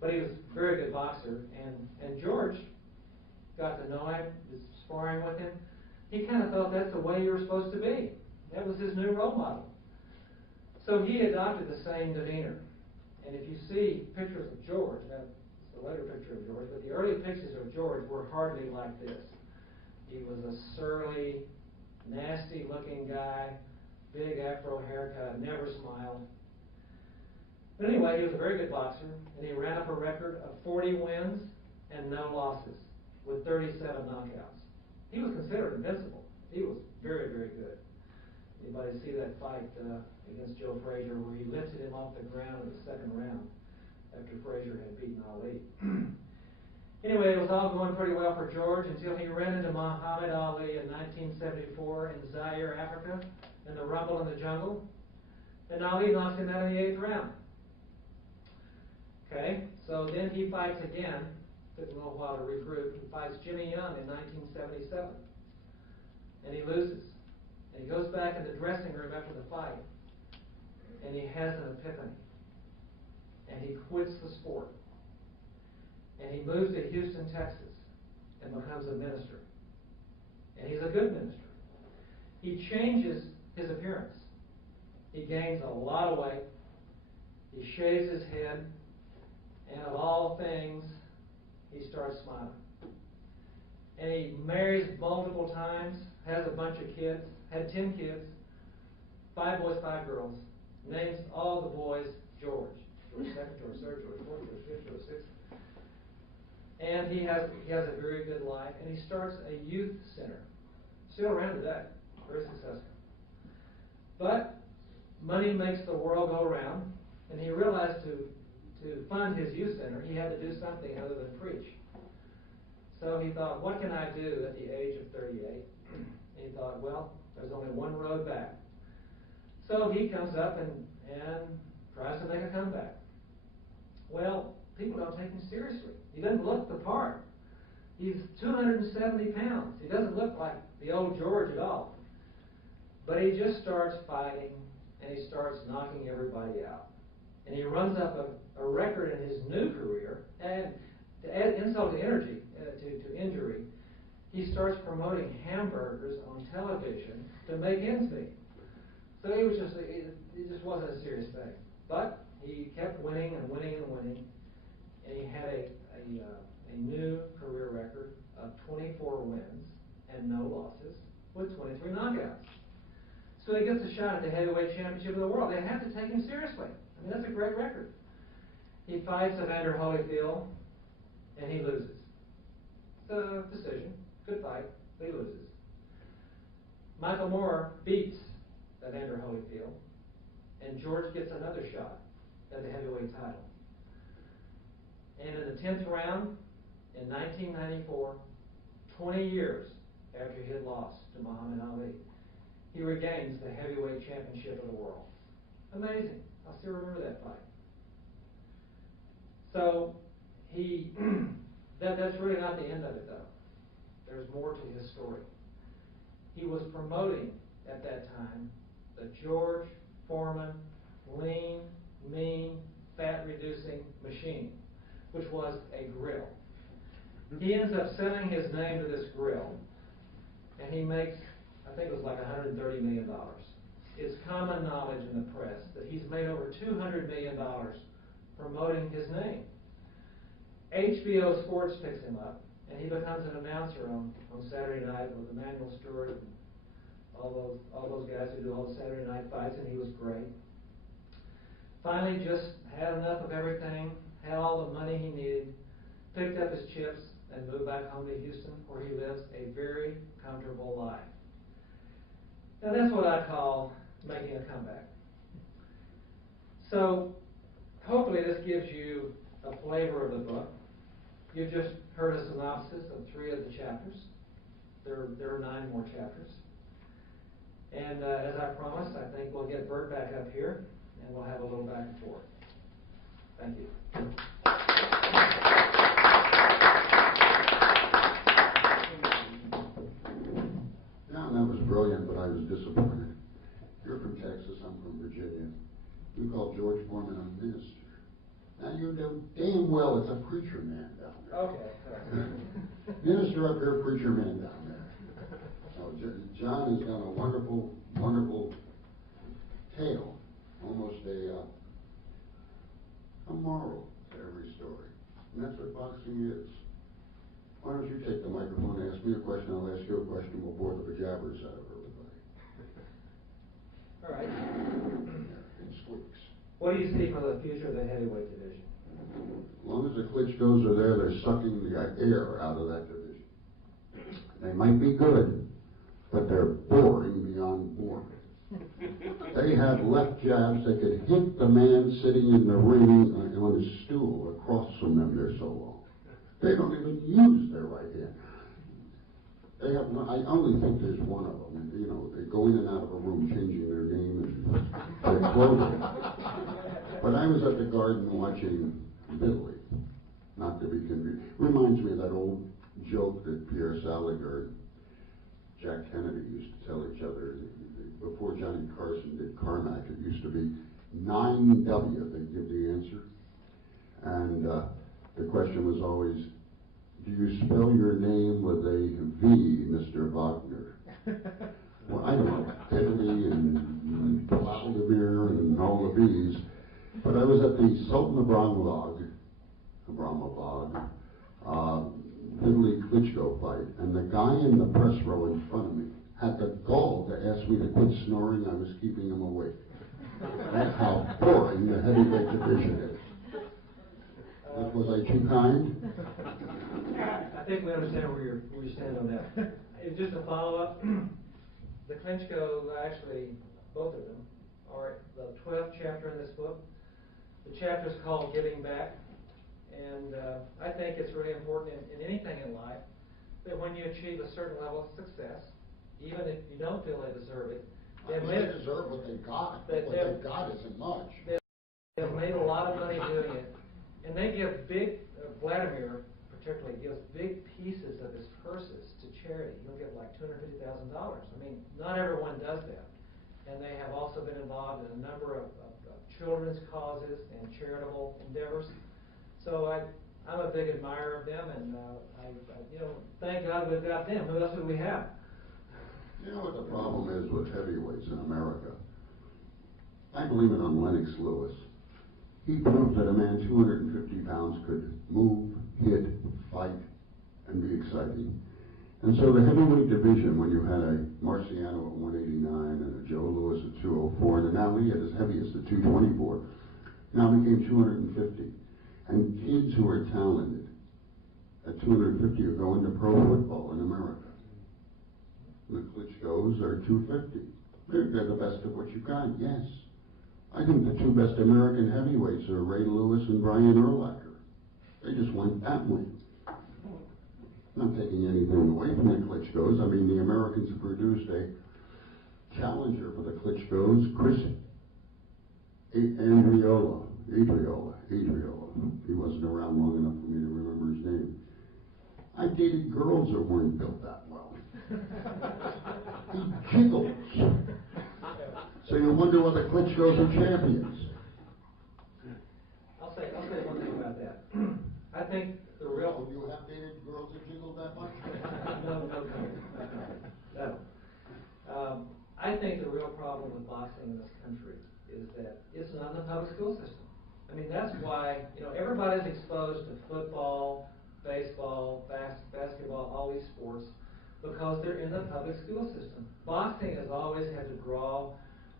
But he was a very good boxer, and George got to know him, was sparring with him. He kind of thought that's the way you were supposed to be. That was his new role model. So he adopted the same demeanor. And if you see pictures of George, that's the later picture of George, but the early pictures of George were hardly like this. He was a surly, nasty-looking guy, big afro haircut, never smiled. But anyway, he was a very good boxer, and he ran up a record of 40 wins and no losses with 37 knockouts. He was considered invincible. He was very, very good. Anybody see that fight against Joe Frazier where he lifted him off the ground in the second round after Frazier had beaten Ali? Anyway, it was all going pretty well for George until he ran into Muhammad Ali in 1974 in Zaire, Africa, in the rumble in the jungle. And Ali knocks him out in the 8th round. Okay, so then he fights again. Took a little while to regroup. He fights Jimmy Young in 1977. And he loses. And he goes back in the dressing room after the fight. And he has an epiphany. And he quits the sport. And he moves to Houston, Texas, and becomes a minister. And he's a good minister. He changes his appearance. He gains a lot of weight. He shaves his head. And of all things, he starts smiling. And he marries multiple times, has a bunch of kids, had 10 kids, 5 boys, 5 girls, names all the boys George. George II, George III, George IV, George V, George VI. And he has a very good life, and he starts a youth center. Still around today, very successful. But money makes the world go round, and he realized to fund his youth center, he had to do something other than preach. So he thought, what can I do at the age of 38? And he thought, well, there's only one road back. So he comes up and tries to make a comeback. Well, people don't take him seriously. He doesn't look the part. He's 270 pounds. He doesn't look like the old George at all. But he just starts fighting, and he starts knocking everybody out. And he runs up a record in his new career, and to add insult to injury, he starts promoting hamburgers on television to make ends meet. So it just wasn't a serious thing. But he kept winning and winning and winning, and he had a new career record of 24 wins and no losses with 23 knockouts. So he gets a shot at the heavyweight championship of the world. They have to take him seriously. I mean, that's a great record. He fights Evander Holyfield, and he loses. It's a decision. Good fight, but he loses. Michael Moore beats Evander Holyfield, and George gets another shot at the heavyweight title. And in the 10th round, in 1994, 20 years after he had lost to Muhammad Ali, he regains the heavyweight championship of the world. Amazing. I still remember that fight. So that's really not the end of it, though. There's more to his story. He was promoting at that time the George Foreman lean, mean, fat-reducing machine, which was a grill. He ends up selling his name to this grill, and he makes, I think it was like $130 million. It's common knowledge in the press that he's made over $200 million promoting his name. HBO Sports picks him up, and he becomes an announcer on Saturday night with Emmanuel Stewart and all those guys who do all the Saturday night fights, and he was great. Finally, just had enough of everything, had all the money he needed, picked up his chips, and moved back home to Houston, where he lives a very comfortable life. Now that's what I call making a comeback. So hopefully this gives you a flavor of the book. You've just heard a synopsis of 3 of the chapters. There are 9 more chapters. And as I promised, I think we'll get Bert back up here, and we'll have a little back and forth. Thank you. Yeah, that was brilliant, but I was disappointed. You're from Texas, I'm from Virginia. We call George Foreman a minister. Now, you you know damn well it's a preacher man down there. Okay. Minister up here, preacher man down there. So John has done a wonderful, wonderful tale, almost a moral to every story. And that's what boxing is. Why don't you take the microphone and ask me a question, I'll ask you a question, we'll bore the pajabbers out of everybody. All right. It squeaks. What do you see for the future of the heavyweight division? As long as the Klitschko's are there, they're sucking the air out of that division. They might be good, but they're boring beyond boring. They have left jabs that could hit the man sitting in the ring on his stool across from them, they're so long. They don't even use their right hand. They have one, I only think there's one of them. You know, they go in and out of a room changing their name and their clothing. But I was at the Garden watching Italy, not to be confused. Reminds me of that old joke that Pierre Salinger and Jack Kennedy used to tell each other. Before Johnny Carson did Carmack, it used to be 9W, they'd give the answer. And the question was always, do you spell your name with a V, Mr. Wagner? Well, I don't know, Italy and Vladimir and all the V's. But I was at the Sultan Abramov Italy Klitschko fight, and the guy in the press row in front of me had the gall to ask me to quit snoring. I was keeping him awake. That's how boring the heavyweight division is. Was I too kind? I think we understand where you stand on that. Just a follow-up. The Klitschko, actually, both of them, are the 12th chapter in this book. The chapter is called Giving Back. And I think it's really important in anything in life that when you achieve a certain level of success, even if you don't feel they deserve it, they deserve what they got. What they got isn't much. They've made a lot of money doing it. And they give big, Vladimir particularly gives big pieces of his purses to charity. He'll give like $250,000. I mean, not everyone does that. And they have also been involved in a number of children's causes and charitable endeavors. So I'm a big admirer of them, and thank God we've got them. Who else would we have? You know what the problem is with heavyweights in America? I blame it on Lennox Lewis. He proved that a man 250 pounds could move, hit, fight, and be exciting. And so the heavyweight division, when you had a Marciano at 189 and a Joe Louis at 204, and an Ali at as heavy as the 224, now became 250. And kids who are talented at 250 are going to pro football in America. The Klitschko's are 250. They're the best of what you got, yes. I think the two best American heavyweights are Ray Lewis and Brian Urlacher. They just went that way. Not taking anything away from the Klitschko's. I mean, the Americans have produced a challenger for the Klitschko's, Chris Adriola. He wasn't around long enough for me to remember his name. I dated girls that weren't built that well. He jiggles. So you wonder why the Klitschko's are champions. I'll say one thing about that. I think the real... You have dated girls that jiggle that much? No. I think the real problem with boxing in this country is that it's not in the public school system. I mean, that's why, everybody's exposed to football, baseball, basketball, all these sports, because they're in the public school system. Boxing has always had to draw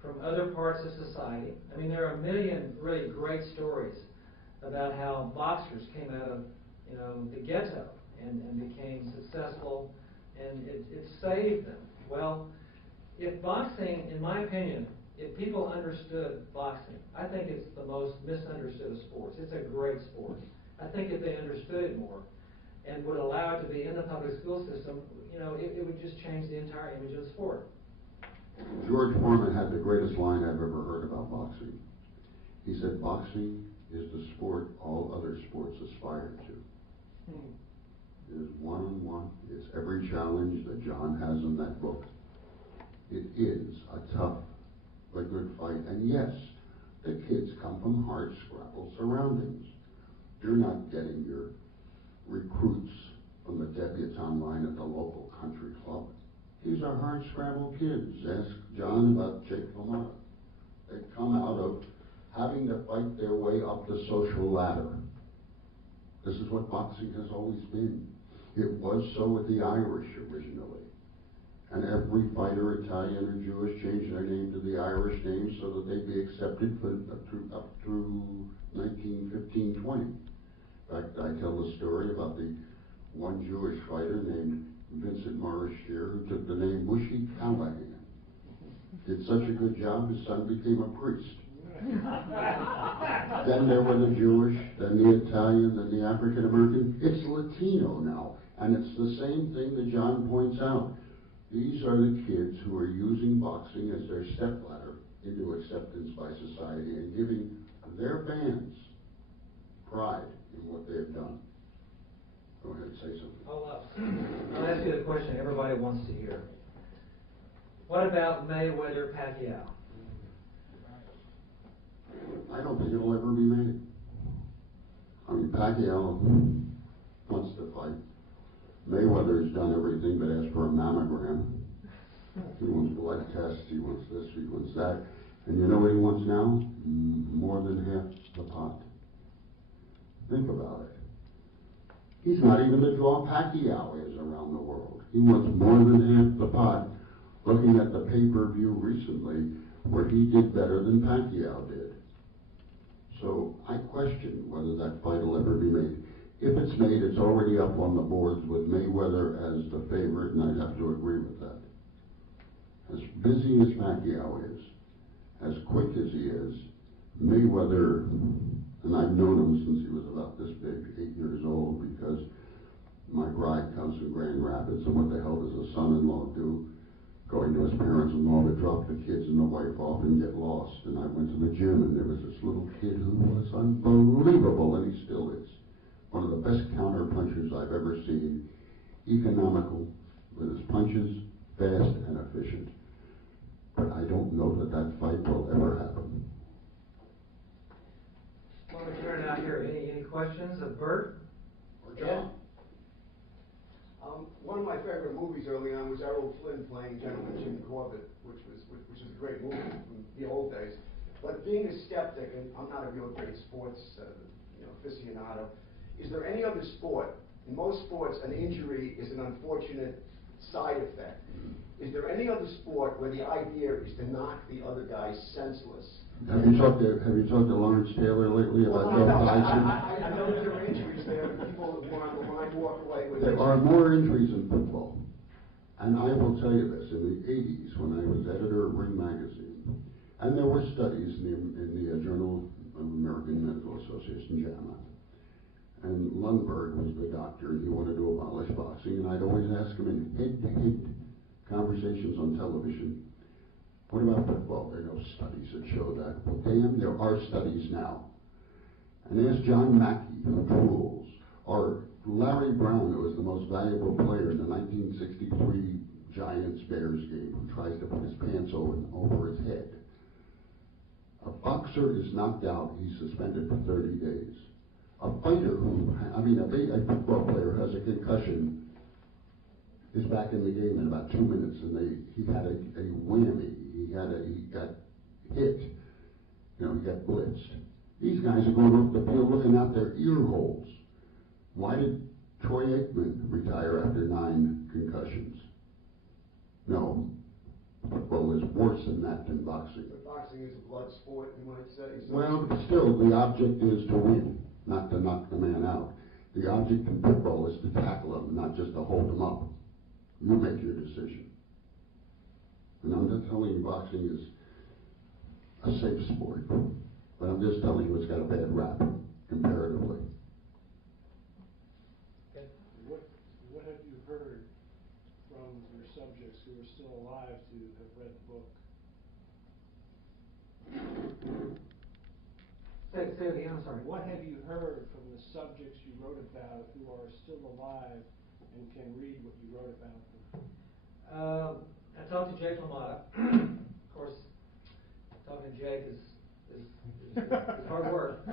from other parts of society. I mean, there are a million really great stories about how boxers came out of, the ghetto and became successful, and it saved them. Well, if boxing, in my opinion, if people understood boxing, I think it's the most misunderstood of sports. It's a great sport. I think if they understood it more and would allow it to be in the public school system, it would just change the entire image of the sport. George Foreman had the greatest line I've ever heard about boxing. He said, boxing is the sport all other sports aspire to. It is one-on-one. It's every challenge that John has in that book. It is a tough but good fight. And yes, the kids come from hard scrabble surroundings. You're not getting your recruits from the debutante line at the local country club. These are hard-scrabble kids. Ask John about Jake LaMotta. They come out of having to fight their way up the social ladder. This is what boxing has always been. It was so with the Irish originally. And every fighter, Italian or Jewish, changed their name to the Irish name so that they'd be accepted for up through 1915-20. In fact, I tell the story about the one Jewish fighter named Vincent Morris Shear who took the name Mushy Callahan. Did such a good job, his son became a priest. Then there were the Jewish, then the Italian, then the African American. It's Latino now, and it's the same thing that John points out. These are the kids who are using boxing as their stepladder into acceptance by society and giving their fans pride in what they have done. Go ahead, say something. I'll ask you the question everybody wants to hear. What about Mayweather-Pacquiao? I don't think it'll ever be made. I mean, Pacquiao wants to fight. Mayweather's done everything but ask for a mammogram. He wants blood tests, he wants this, he wants that. And you know what he wants now? More than half the pot. Think about it. He's not even the draw Pacquiao is around the world. He wants more than half the pot. Looking at the pay-per-view recently, where he did better than Pacquiao did. So I question whether that fight will ever be made. If it's made, it's already up on the boards with Mayweather as the favorite, and I'd have to agree with that. As busy as Pacquiao is, as quick as he is, Mayweather, and I've known him since he was about this big, 8 years old, because my bride comes from Grand Rapids, and what the hell does a son-in-law do? Going to his parents-in-law to drop the kids and the wife off and get lost. And I went to the gym, and there was this little kid who was unbelievable, and he still is. One of the best counter-punchers I've ever seen. Economical with his punches, fast and efficient. But I don't know that that fight will ever happen. Well, we turn it out here. Any questions of Bert? Or John? One of my favorite movies early on was Errol Flynn playing Gentleman Jim Corbett, which is a great movie from the old days. But being a skeptic, and I'm not a real great sports aficionado, is there any other sport? In most sports, an injury is an unfortunate side effect. Is there any other sport where the idea is to knock the other guy senseless? Have you talked to Lawrence Taylor lately about Joe Tyson? I know there are injuries there. People who are on the line walk away with There are more injuries in football. And I will tell you this, in the 80s, when I was editor of Ring Magazine, and there were studies in the Journal of American Medical Association, JAMA, and Lundberg was the doctor, and he wanted to abolish boxing, and I'd always ask him in head-to-head conversations on television, what about football? There are no studies that show that. Well, damn, there are studies now. And ask John Mackey, who drools, or Larry Brown, who was the most valuable player in the 1963 Giants-Bears game, who tries to put his pants over his head. A boxer is knocked out, he's suspended for 30 days. A fighter a football player has a concussion, is back in the game in about 2 minutes, and he had a whammy. He got hit. He got blitzed. These guys are going off the field looking out their ear holes. Why did Troy Aikman retire after 9 concussions? No, football is worse than that than boxing. But boxing is a blood sport, you might say. So well, but still, the object is to win, not to knock the man out. The object in football is to tackle him, not just to hold him up. You make your decision. And I'm not telling you boxing is a safe sport, but I'm just telling you it's got a bad rap, comparatively. Okay. What have you heard from your subjects who are still alive to have read the book? Say it again, I'm sorry. What have you heard from the subjects you wrote about who are still alive and can read what you wrote about them? I talked to Jake LaMotta. Of course, talking to Jake is hard work.